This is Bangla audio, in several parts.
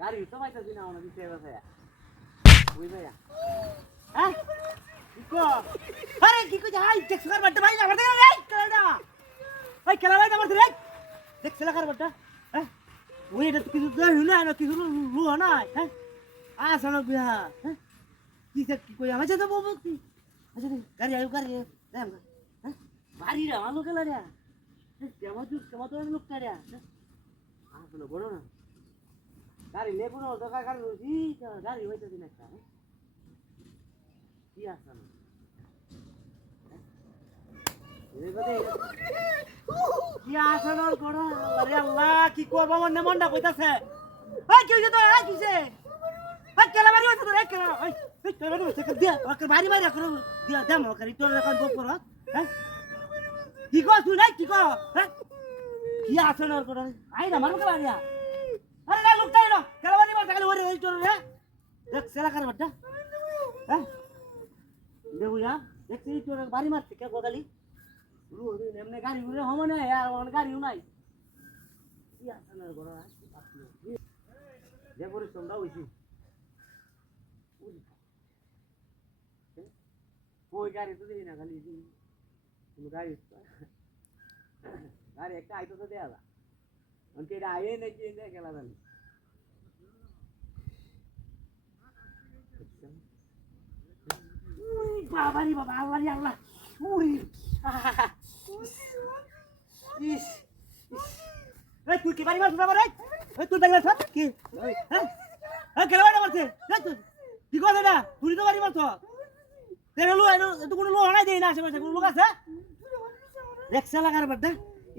গাড়ি তো পাইতেছি না আমার বিষয় আছে বুঝ ভাইয়া হ্যাঁ আরে কি কই হাই টেক্স কার বাড়তে ভাই আমার দেখে এই খেলাটা ভাই খেলা ভাই আমার রে টেক্স কার বাড়টা হ্যাঁ ওই এটা কিছু দেই না কিছু লু না হ্যাঁ আসলে বিয়া হ্যাঁ কি সে কি কই আমার সাথে বলবো কি আচ্ছা গাড়ি আয়ো গাড়ি দেখ হ্যাঁ বাড়ি রে আমার লোকেলা রে কেমন তো লোকটা রে আসলে বড় না গাড়ি লেবু না দরকার গাড়ি রয়েছি গাড়ি হইতে দিন একটা কি আসা না কি আসা না বড় আরে আল্লাহ কি করবো মনে মনটা কইতাছে এই কি হইছে তো এই কিছে এই কেলা বাড়ি হইছে তো এই কেলা এই কেলা বাড়ি হইছে দিয়া ওকে বাড়ি মারি করো দিয়া দাম ওকে তোর এখন বক করো হ্যাঁ কি কর তুই নাই কি কর হ্যাঁ কি আসা না বড় আই না মারো কেলা দিয়া আরে না লোকটাই না কেলা বাড়ি মার তাহলে ওরে তোর রে দেখ সেলা কার বড়টা হ্যাঁ দেখু যা দেখছি তোর বাড়ি মারছে কে গোদালি এমনি গাড়ি উড়ে হমো না আর গাড়িও নাই কি আসা না বড় যে পরিশ্রমটা হইছি ওই গাড়ি তো দিই না খালি কোনো গাড়ি গাড়ি একটা আইতো তো দেয়া অনকে এটা আয়ে নাকি এনে গেলা জানি বাবারি বাবা আল্লাহ আল্লাহ উই ইস এই তুই কি বাড়ি মারছ না রে এই তুই দেখলা সব কি হ্যাঁ হ্যাঁ কেলা বাড়ি মারছে এই তুই কি কথা না তুই তো বাড়ি মারছ তেরে লো এতো কোনো লো নাই দেই না আশেপাশে কোনো লোক আছে রিকশা লাগার বাড়টা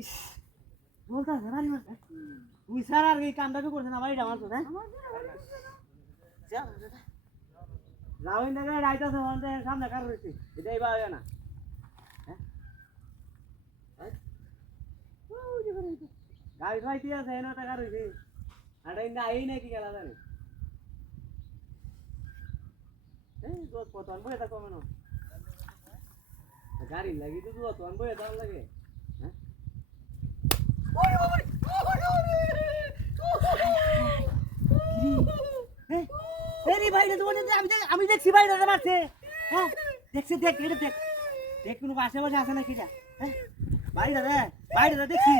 ইস বলতা বাড়ি মারছে তুই সারা আর এই কামটা তো করছ না বাড়িটা মারছ হ্যাঁ যাওই না গাড়ি আইতাছে ওখানে সামনে কার রইছে এটাই পাওয়া না হ্যাঁ গাড়ি খাইতে আছে এনে টাকা রইছে আর এই না এই নাকি গেলা জানি এই দোষ কত আনবো এটা কমে না গাড়ি লাগি তো দোষ আনবো এটা লাগে হ্যাঁ ওরে বাবা এরি ভাইটা তোমার আমি দেখছি ভাইটা মারছে হ্যাঁ দেখছি দেখ এটা দেখ দেখ কোনো আশেপাশে আছে নাকি যা হ্যাঁ ভাইটা দেখছি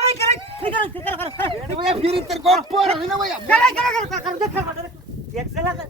এই করে এটা ভাই ফিরিতে গপ পড় হইনা ভাই দেখা দেখছ লাগা